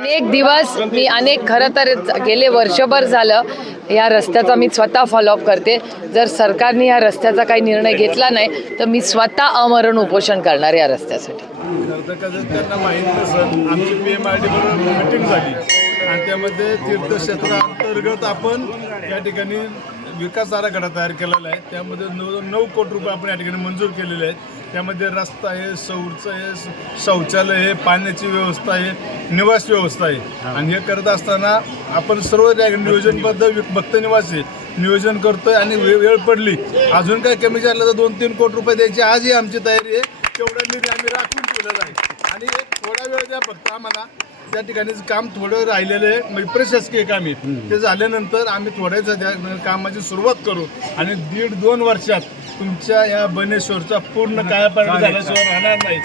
अनेक दिवस मी खरं तर गेले वर्षभर झालं या रस्त्याचा मी स्वतः फॉलोअप करते. जर सरकारने या रस्त्याचा काही निर्णय घेतला नाही तर मी स्वतः आमरण उपोषण करणार या रस्त्यासाठी. त्यांना माहीत नसेल, आमची PMRD बरोबर मीटिंग झाली आणि त्यामध्ये तीर्थक्षेत्राअंतर्गत आपण या ठिकाणी विकास आराखडा तयार केलेला आहे. त्यामध्ये 9 कोटी रुपये आपण या ठिकाणी मंजूर केलेले आहेत. त्यामध्ये रस्ता आहे, सौरचं आहे, शौचालय आहे, पाण्याची व्यवस्था आहे, निवास व्यवस्था आहे. आणि हे करत असताना आपण सर्व नियोजनबद्ध भक्त निवास आहे नियोजन करतोय आणि वेळ पडली अजून काय कमी झालं तर 2-3 कोटी रुपये द्यायची आजही आमची तयारी आहे. तेवढा निधी आम्ही राखून ठेवलेला आहे आणि एक थोडा वेळ द्या फक्त आम्हाला. त्या ठिकाणी काम थोडं राहिलेलं आहे, म्हणजे प्रशासकीय काम आहे. ते झाल्यानंतर आम्ही थोड्याच कामाची सुरुवात करू आणि 1.5-2 वर्षात तुमच्या या बनेश्वरचा पूर्ण कायापालट झाल्याशिवाय राहणार नाही.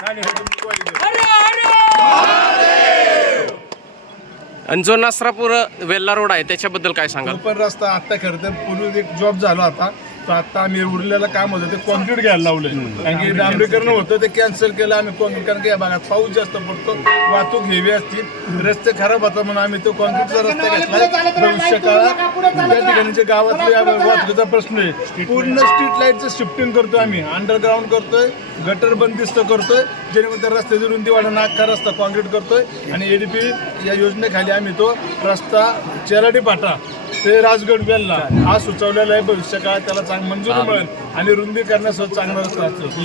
आणि जो नसरापूर वेल्ला रोड आहे त्याच्याबद्दल काय सांगाल? तो पण रस्ता आता खरं तर पूर्वी एक जॉब झाला होता, तर आता आम्ही उरलेलं काम होतं ते कॉन्क्रीट घ्यायला लावलं. कारण की डांबरीकरण होतं ते कॅन्सल केलं आम्ही कॉन्क्रीट. कारण की या भागात पाऊस जास्त पडतो, वाहतूक हेवी असते, रस्ते खराब होता म्हणून आम्ही तो कॉन्क्रीटचा रस्ता घेतला. भविष्य काळात त्या ठिकाणी जे गावातल्या वाहतुकीचा प्रश्न आहे पूर्ण स्ट्रीट लाईटचं शिफ्टिंग करतोय आम्ही, अंडरग्राऊंड करतोय, गटर बंदिस्त करतोय, जेणेकरून त्या रस्त्याची रुंदी वाढवून अख्खा रस्ता कॉन्क्रीट करतोय. आणि ADP या योजनेखाली आम्ही तो रस्ता चेराडी फाटा ते राजगड वेल्ला हा सुचवलेला आहे. भविष्य काळात त्याला मंजुरी मिळेल आणि रुंदी करण्यासाठी चांगला रस्ता असतो.